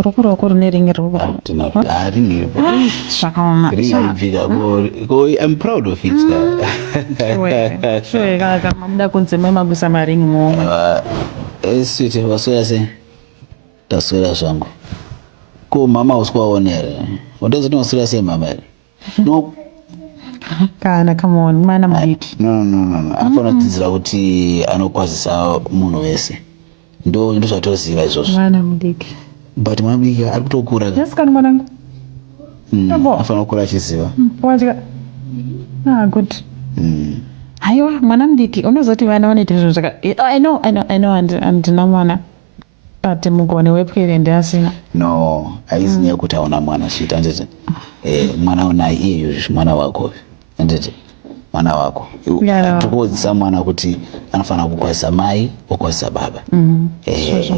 Urukuru neringi ruba. I'm proud of it. Sure, mamda kunsema magusa maringi mo. Sweet waswera se. Taswera shangu. Ko mama usikuwaonere. Wadazo ni waswera se mama. No. Kana come on, mwana mdiki. No. Afana tizira kuti anokwazisa munhu wese. Ndo zvatoziva izvozvo. Mwana mdiki. But mwana mdiki ari kutokura. Yes kana mwanangu. Afana kukura achiziva. Wajika. Good. Aiwa mwana mdiki unozoti vana vanoita zvinhu zvaka I know and namwana. But mugone wepwere ndasina. No, aizinya kuti aona mwana shit andete. Mwana una iye mwana wako. Andete. Mwana wako. Tukozisa mwana kuti anafana kukwasa mai, kukwasa baba.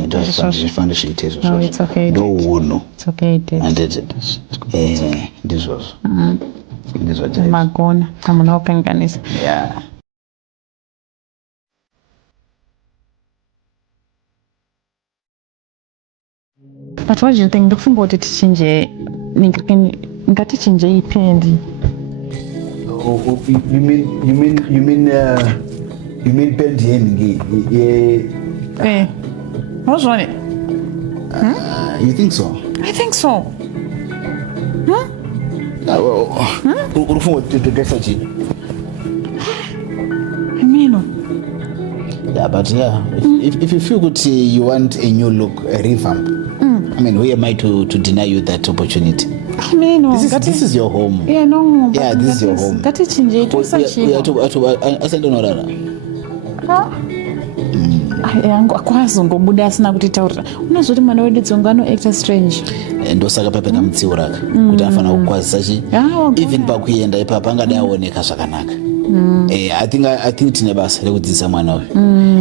Ndo zvifanda zviitezo zvozvo. It's okay. Ndo uno. It's okay. Andete. Ndizvozvo. Ndizvozvo. Magona kamuna ukanganisa. Yeah. But what do you think? Ndokufunga kuti tichinje ngatichinje ipendi. You mean pendi yengi? What's wrong? You think so? I think so. Urufunga tutesa chini. I mean. Yeah, but yeah, if you feel good, you want a new look, a revamp. I mean, who am I to deny you that opportunity? I mean, this is your home. Yeah, no. Yeah, this is your home. That is change to such. Yeah, I said no rara. Yangu akwazo ngobuda asina kutitaurira. Unozoti mwana wedu dzongano actor strange. Ndosaka papena mutsiuraka kuti afana kukwazisa chi. Even pakuenda ipapa angada aoneka zvakanaka. I think tine basa rekudzidzisa mwana uyu.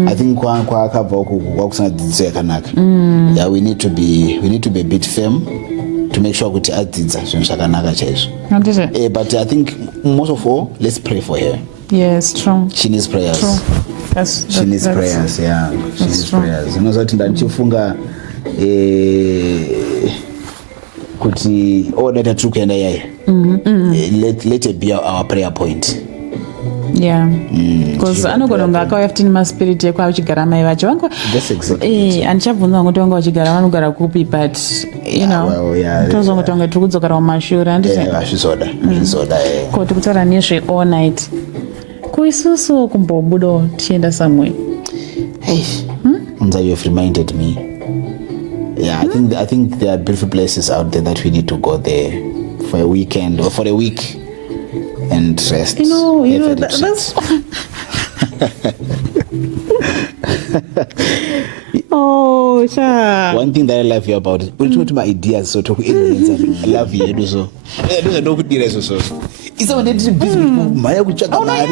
I think kwa akabva uku kwakusana dzidziso yakanaka. Yeah, we need to be a bit firm to make sure kuti adzidza zvinhu zvakanaka chaizvo. But I think most of all, let's pray for her. Yes, true. She needs prayers. True. She needs prayers, yeah. She needs prayers. Unozoti ndandichifunga kuti order tiri kuenda yaya. Let it be our prayer point. Yeah. Because anogona kunge akauya maspirit yekwa uchigara mai vacho vangu. That's exactly. Andichabvunza kuti vanga vachigara vanogara kupi, but you know. Tozongoti vange tiri kudzokera mumashure anditi. Azvizoda. Kuti kutaura nezve all night. Kuisusu kumbobuda tichienda somewhere. Hey. You have reminded me. Yeah, I think there are beautiful places out there that we need to go there for a weekend or for a week. And rest. You know that's oh, sure. One thing that I love you about it, we'll talk to my ideas, so talk I love you, so. I don't do this, so. It's a busy. Maya kuchaka mari.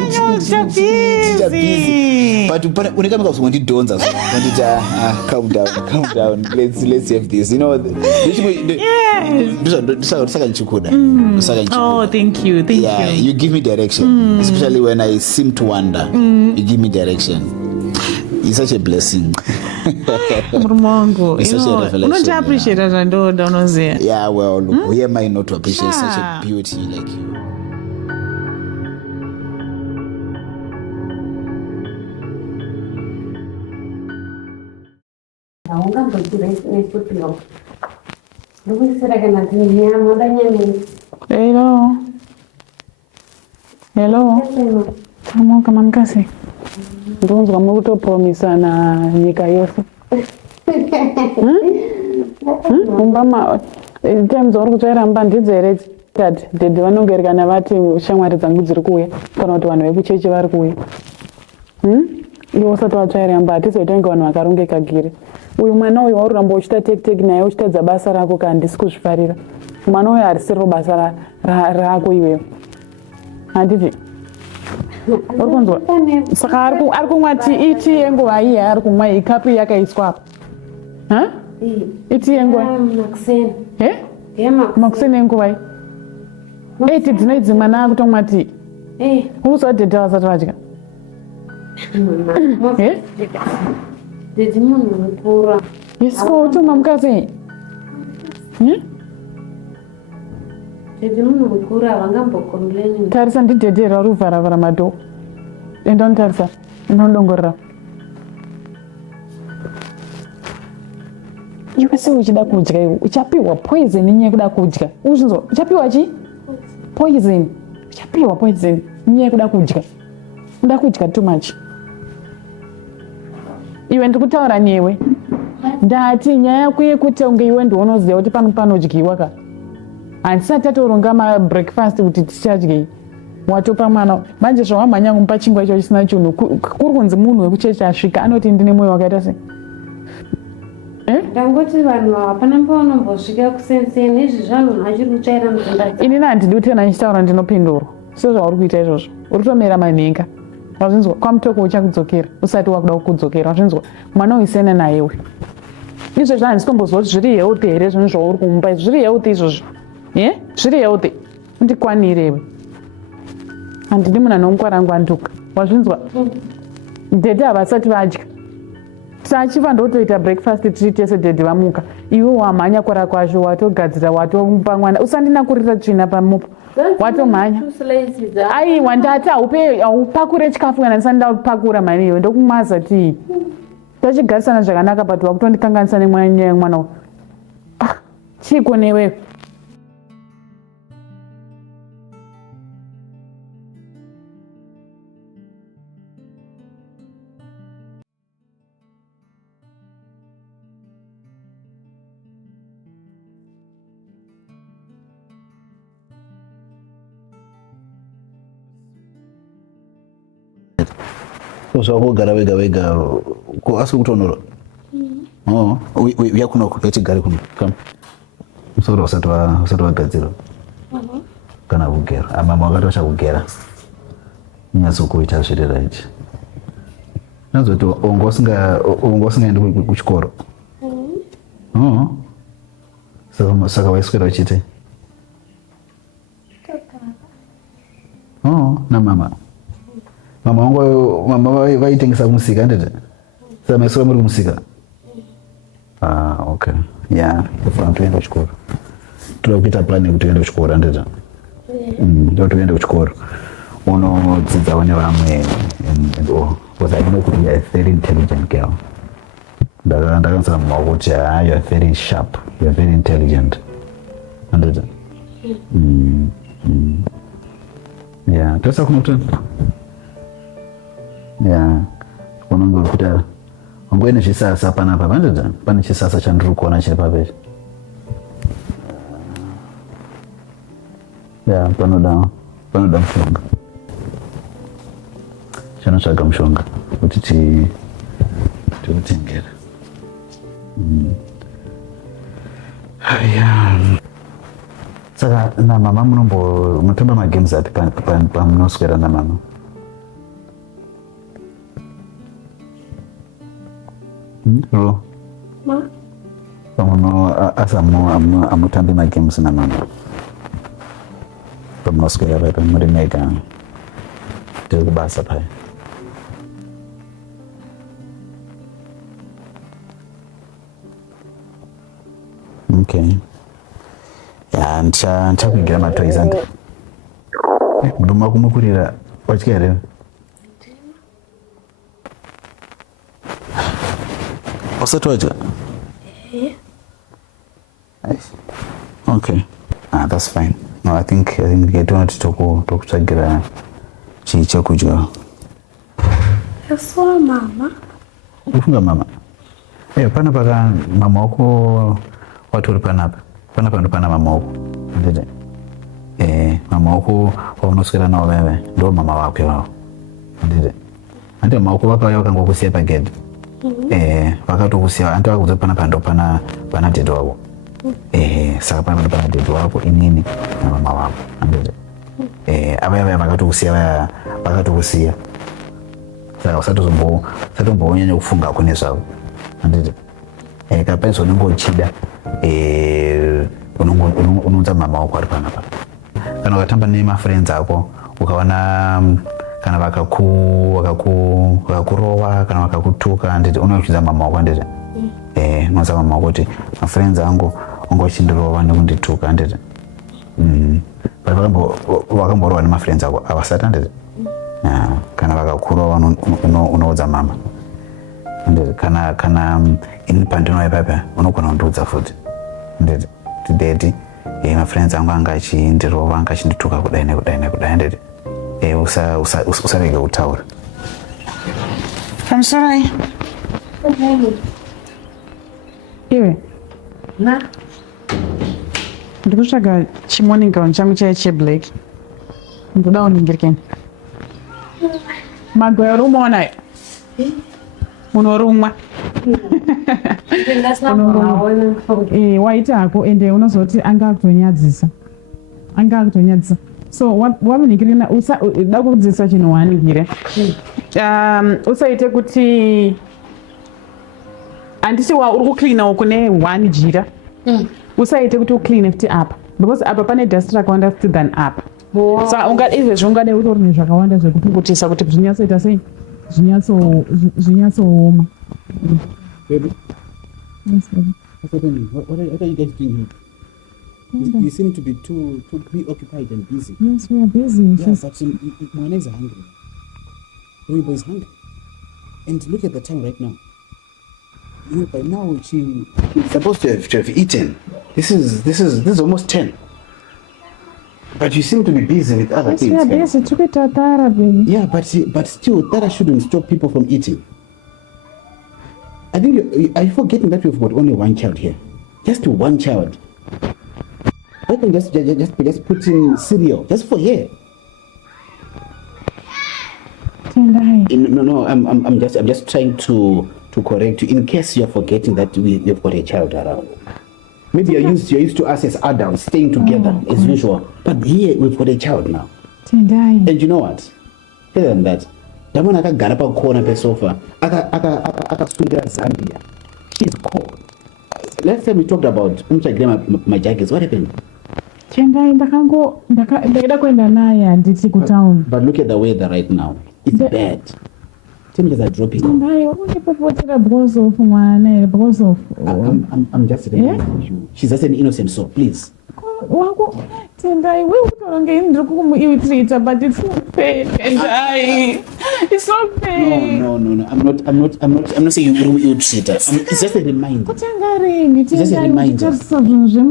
Busy. But when it comes to when you don't, calm down. Let's have this. You know, oh, thank you. Yeah, you give me direction, especially when I seem to wander. You give me direction. It's such a blessing. It's such a revelation. Not to appreciate it, I don't know. Yeah, well, look, who am I not to appreciate such a beauty like you? Hello. Tamo kama mkasi. Ndonzwa mukutopromisa na nyika yose. Umbama times uri kutsvaira mba ndidzere kati ndedhi vanongerekana vati shamwari dzangu dziri kuuya kana kuti vanhu vekuchechi vari kuuya. Iwe usati watsvaira mba hatizoita vanhu vakarongeka gire. Uyu mwana uyu wauramba uchita teki naye uchitadza basa rako kana ndisi kuzvifarira. Mwana uyu harisiro basa rako iwewe. Handiti? Urikunzwa? Saka ari kumwa iti yenguva iyi ari kumwa ikapu yakaiswa. Iti yenguva? Makuseni. Makuseni yenguva iyi? Iti dzinoidzi mwana akutomwa tii? Uzodhedha vasati vadya? Dedi munhu mukura. Yesu utomwa mukasi? Dedi munhu mukuru havangambokombleni. Tarisa ndidhedhe vari kuvharavhara madhoo. Enda unitarisa, unodongorera. Iwe se uchida kudya iwe uchapiwa poison nyaya kuda kudya. Uzvinzwa? Uchapiwa chi? Poison. Uchapiwa poison nyaya kuda kudya. Uda kudya too much. Iwe ndikutaura newe. Ndati nyaya yako yekuti unge iwe ndiwe unoziva kuti panodyiwa ka. Handisati tatoronga mabreakfast kuti tichadye. Watopa mwana manje zvawamhanya kumupa chingwa icho chisina chinhu kuri kunzi munhu wekuchechi asvika anoti ndine mwoyo wakaita sei. Ndangoti vanhu hapana pavanombosvika kusenseni izvi zvanhu achiri kutsvaira muzimba. Inini handidi tena ndichitaura ndinopindurwa. Sezvauri kuita izvozvo uri kutomera manhenga. Wazvinzwa? Kwamutoko uchakudzokera usati wakuda kukudzokera. Wazvinzwa? Mwana uisene naiwe. Izvozvo handisitombozwa kuti zviri healthy here zvinhu zvauri kumupa izvi. Zviri healthy izvozvo. Zviri healthy. Undikwanire. Handidi munhu anomukwarangu anduka. Wazvinzwa? Dhedhe havasati vadya. Sachiva ndotoita breakfast tiri tese dhedhe vamuka. Iwe wamhanya kwara kwazvo watogadzira watomupa mwana. Usandinakurira tsvina pamopo. Watomhanya. Aiwa ndati haupakure chikafu kana ndisati ndapakura mhani iwe ndokumwaza tii. Tachigarisana zvakanaka but wakutondikanganisa nenyaya yemwana. Chiko newewe. Usakugara wega asi kutonora. Uya kuno yatigare kuno. Come. Musoro usati wagadzira. Kana kugera. Mama wakatosha kugera. Nyatsokuita zviri right. Nazoti ungosingaendi kuchikoro. Saka waiswera uchite. Na mama. Mama vaitengesa kumusika ndete. Saka maiswera muri kumusika. Okay. Yeah, tofana tuenda kuchikoro. Toda kuita plan yekuti tuende kuchikoro ndete. Tuende kuchikoro. Unodzidzawo nevamwe because I know you are a very intelligent girl. Ndakanzwa mama kuti you are very sharp, you are very intelligent. Ndete. Yeah, tosa kunotenda. Yeah, unongo kuta ungwene chisasa panapa pandita pane chisasa chandiri kuona chiri papeshi. Yeah, panoda mushonga. Chanotsvaga mushonga kuti tiutengera. Saka na mama munombo magames ati pamunoswera na mama. Ma? Amutambi magames na mama. Pamunoswera paipa muri mega. Tiri kubasa pai. Okay. Yeah, ndichakugira matoys andi. Muduma kumukurira wachika here. Usati wadya? Okay. That's fine. No, I think getona tokutsvagira chekudya. Yasowa mama. Ufunga mama? Pana paka mama wako watu uri panapa. Panapa ndo pana mama wako. Ndete. Mama wako waunoswera nawo wewe ndo mama wako wao. Ndete. Ande mama wako wakauya wakangokusiya pagedhi. Vakatokusiya andi vakuudza panapa ndo pana dhedhe wako. Saka panapa ndo pana dhedhe wako inini na mama wako. Ndete. Avaya vakatokusiya vakatokusiya. Saka usatombonyanya kufunga kune zvavo. Handiti. Kapaiso unenge uchida unonza mama wako ari panapa. Kana ukatamba nemafriends ako ukaona kana vakakurowa kana vakakutuka handiti unochidza mama wako handiti. Unonza mama wako kuti mafriends angu ungochindirova nekundituka handiti but vakamborova nemafriends ako avasati handiti kana vakakurawa unoudza mama handiti kana ini pandinouya ipapa unogona kundiudza futi handiti tideti mafriends angu anga achindirova anga achindituka kudai nekudai handiti usarege kutaura. I'm sorry. Iwe ndikutsvaga chimorning gown changu chaiye cheblack, ndoda uningirikeni. Magwaya uri kumaona unorumwa waita hako ende unozoti anga akutonyadzisa so wamunhikirina da kudzidzisa chinhu waanigire usaite kuti handiti uri kucleana kune wanijira usaite kuti ucleane futi apa because apa pane dust rakawanda futi than apa so izvezvi ungade utori nezvakawanda zvekupukutisa kuti zvinyatsoita sei zvinyatsooma. Baby? Yes, baby. What are you guys doing here? You seem to be too preoccupied and busy. Yes, we are busy. Yeah, but Mwana is hungry. Moyo is hungry. And look at the time right now. By now she's supposed to have eaten. This is almost 10. But you seem to be busy with other things. Yes, we are busy. Took it to Tara, baby. Yeah, but still, that shouldn't stop people from eating. I think are you forgetting that we've got only one child here? Just one child. Why can't just put in cereal just for her? No, I'm just trying to correct you in case you're forgetting that we've got a child around. Maybe you're used to us as adults staying together as usual, but here we've got a child now. Tendai. And you know what? Better than that, Damona akagara pacorner pesofa akasundira Zambia. She's cold. Last time we talked about my jackets. What happened? Tendai ndakaenda kuenda naye handiti kutown. But look at the weather right now. It's bad. Temperatures are dropping. Because of Mwana, because of. I'm just reminding you. She's just an innocent soul. Please. Tendai, we don't get into the but it's not fair. Tendai, it's not fair. No. I'm not saying you treat her. It's just a reminder. It's just a reminder. Just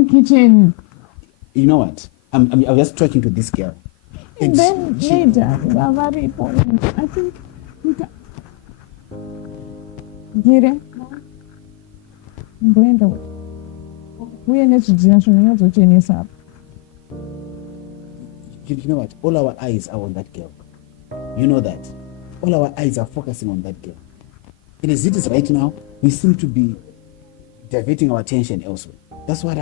kitchen. You know what? I'm just talking to this girl. And then later, we are very important. I think we can get it. Brenda, we are not to change up. You know what? All our eyes are on that girl. You know that. All our eyes are focusing on that girl. And as it is right now, we seem to be diverting our attention elsewhere. That's why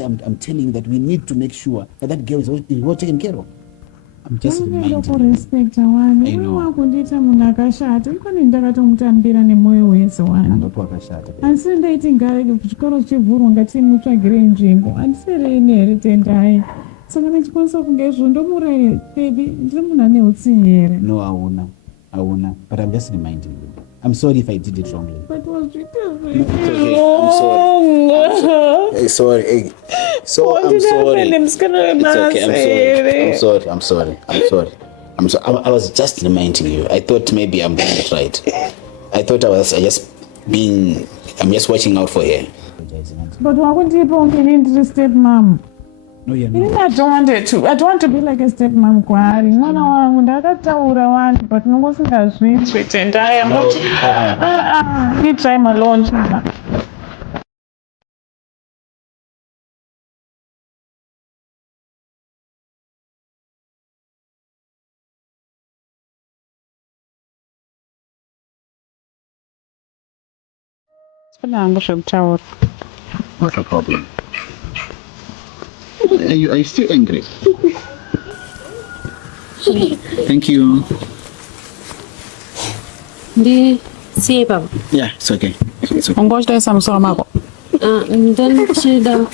I'm telling you that we need to make sure that girl is well taken care of. I'm just reminding you. Respect one. I know. Munakashata. Ukoni ndakatomutambira nemoyo wese wana. Ndoto akashata. Ansenda itingare kuchikoro chevhurwa ngati mutsvagire nzvimbo. Andisereni here Tendai. Saka ndichikwanisa kunge izvo ndomurayire baby ndiri munhu ane utsinye here. No, hauna. But I'm just reminding you. I'm sorry if I did it wrongly. But was it It's okay. I'm sorry. I'm sorry. I was just reminding you. I thought maybe I'm doing it right. I thought I'm just watching out for her. But why would you want me into stepmom? No, you're not. I don't want to be like a stepmom. Mwana wangu ndakataura wani, but nongosingazvizwe Tendai. Me try my launch. What's the problem? Are you still angry? Thank you. See, Baba. Yeah, it's okay. Ungoshta samsora mako. Then chida.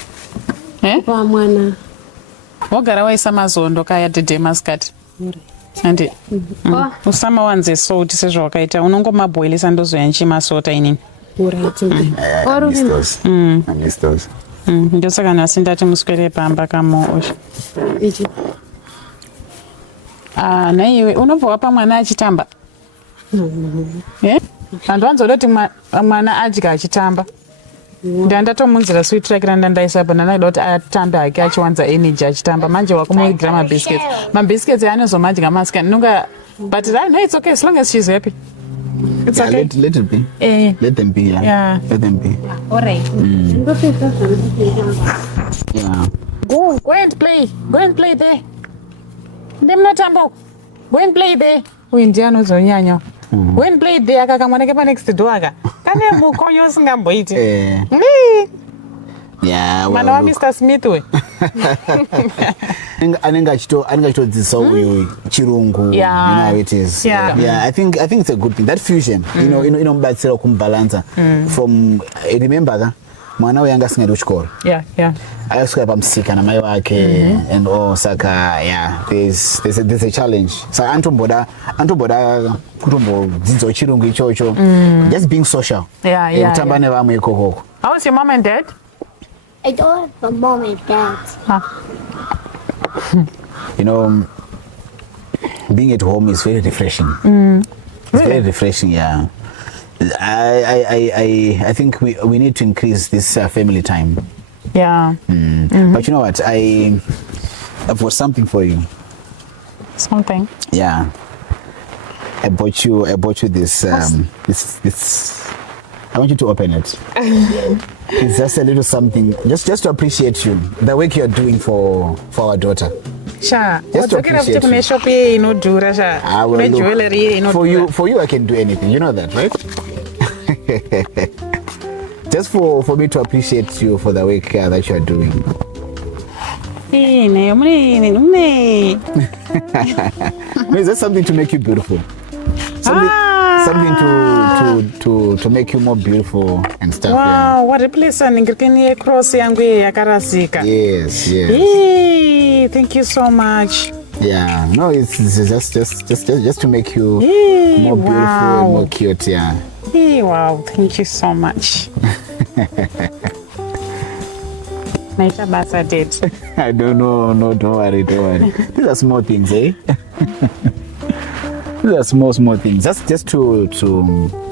Kwa Mwana. Wagara waisa mazondo kaya dede maskati. Andi. Usama wanze soti sezvawakaita unongomaboilisa ndozoya nchimasota inini. I miss those. ndosaka nhasi ndati muswere pamba kamoosha ichi naiwe unobva wapa mwana achitamba handiwanzoda kuti mwana adya achitamba ndandatomunzira sweet track randandaisa apa ndandada kuti atambe hake achiwanza energy achitamba manje wakumuigira mabiscuits anozomadya masikani nonga but no, it's okay as long as she's happy. It's okay. Let it be. Let them be. Yeah. Let them be. all right Yeah. Go and play. Go and play there. Ndemnatambo. Go and play there. Uindiano zonyanya. Go and play there akakamwana kepa next door aka. Kane mukonyo usingamboiti. Yeah. Mana wa Mr. Smith we. Anenge achitodzidzisa uyu chirungu. You know how it is. Yeah. I think it's a good thing. That fusion, inomubatsira kumbalance from remember that mwana uyu anga asingadi kuchikora. Yeah. Ayaswera pamusika namai wake and all saka there's a challenge. Saka antomboda kutombodzidzawo chirungu ichocho. Just being social. Kutamba nevamwe ikokoko. How is your mom and dad? I don't have a mom and dad. Being at home is very refreshing. It's very refreshing, yeah. I think we need to increase this family time. Yeah. But you know what? I've got something for you. Something? Yeah. I bought you this this. I want you to open it. It's just a little something, just to appreciate you, the work you're doing for our daughter. Sure. Just to appreciate you. For you, I can do anything. You know that, right? Just for me to appreciate you for the work that you're doing. Is that something to make you beautiful? Something to make you more beautiful and stuff. Wow, what a pleasant cross yakarasika. Yes. Hey, thank you so much. Yeah, no, it's just to make you more beautiful and more cute. Yeah. Hey, wow, thank you so much. Nice basa date. I don't know. No, don't worry. These are small things, eh? These are small things. Just to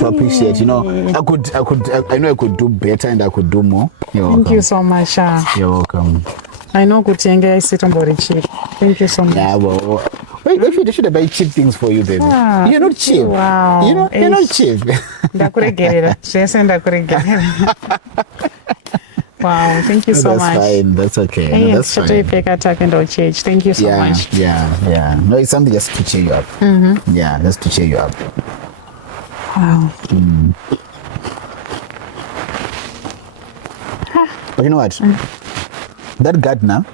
appreciate. I know I could do better and I could do more. Thank you so much. You're welcome. I know good thing I sit on body cheap. Thank you so much. Yeah, well, wait, should I buy cheap things for you, baby? You're not cheap. Wow. You're not cheap. Wow, thank you so much. That's fine. That's okay. Hey, no, that's fine. Thank you so much. Yeah. No, it's something just to cheer you up. Yeah, just to cheer you up. Wow. But you know what? That gardener,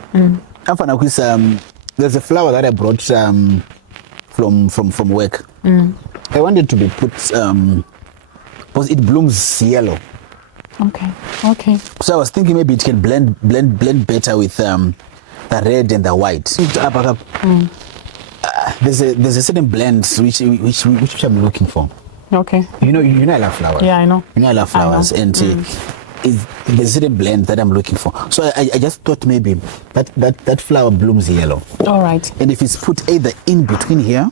there's a flower that I brought from work. I wanted to be put because it blooms yellow. Okay. So I was thinking maybe it can blend better with the red and the white. There's a certain blend which I'm looking for. Okay. You know I love flowers. Yeah, I know. I love flowers, and there's a certain blend that I'm looking for. So I just thought maybe that flower blooms yellow. All right. And if it's put either in between here,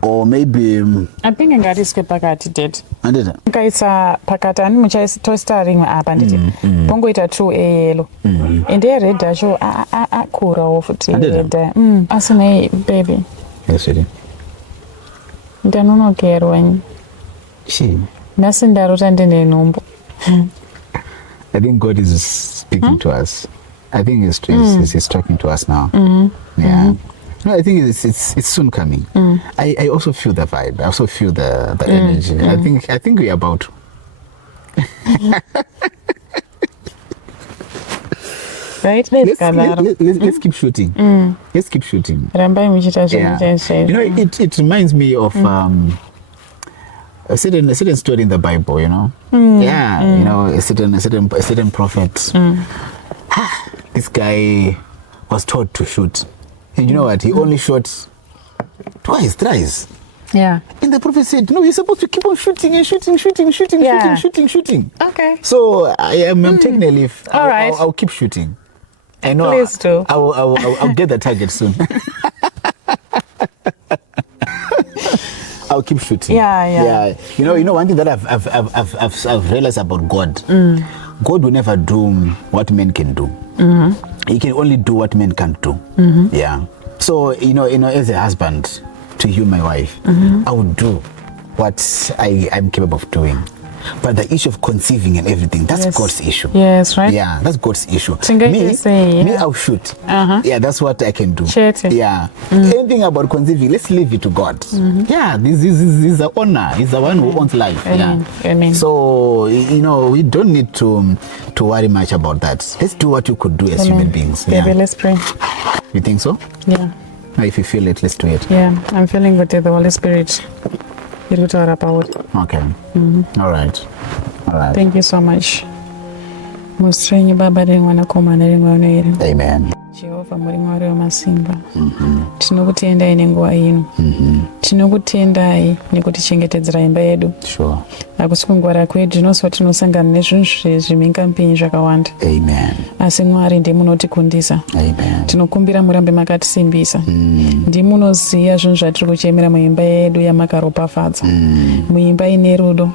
or maybe I think ngatiske pakati date. Andita. Ngaisa pakati ani muchaitosta rimwe apa nditi. Pongoita 2 eyellow. Ende red acho akura ofuti red. Asina baby. Yes, sweetie. Ndanonokerwa nyi. She. Nasindarota ndine numbo. I think God is speaking to us. I think he's talking to us now. Yeah. No, I think it's soon coming. I also feel the vibe. I also feel the energy. I think we're about to. Right? Let's keep shooting. Let's keep shooting. Yeah. It reminds me of a certain story in the Bible, Yeah, a certain prophet. This guy was taught to shoot. And you know what? He only shot thrice. Yeah. And the prophet said, no, you're supposed to keep on shooting and shooting. Okay. So I'm taking a leave. All right. I'll keep shooting. I know. Please do. I'll get the target soon. I'll keep shooting. Yeah. You know, one thing that I've realized about God. God will never do what men can do. He can only do what men can't do. Yeah. So you know, as a husband to you, my wife, I would do what I'm capable of doing. But the issue of conceiving and everything, that's God's issue. Yes, right? Yeah, that's God's issue. Me, I'll shoot. Yeah, that's what I can do. Chete. Yeah. Anything about conceiving, let's leave it to God. Yeah, this is the owner. He's the one who owns life. Amen. So, you know, we don't need to worry much about that. Let's do what you could do as human beings. Baby, let's pray. You think so? Yeah. If you feel it, let's do it. Yeah, I'm feeling with the Holy Spirit. Okay. All right. Thank you so much. Mustrenyi baba rimwana komana rimwe iri. Amen. Jehovah muri mwari wamasimba. Tinokutendai nenguva ino. Tinokutendai nekutichengedzera imba yedu. Sure. Hakusi kungwara kwedu tinoswa tinosangana nezvinhu zvimhingamupinyi zvakawanda. Amen. Asi Mwari ndimunotikundisa. Amen. Tinokumbira murambe makatisimbisa. Ndimunoziya zvinhu zvatiri kuchemera muimba yedu yamakaropafadza. Muimba ine rudo.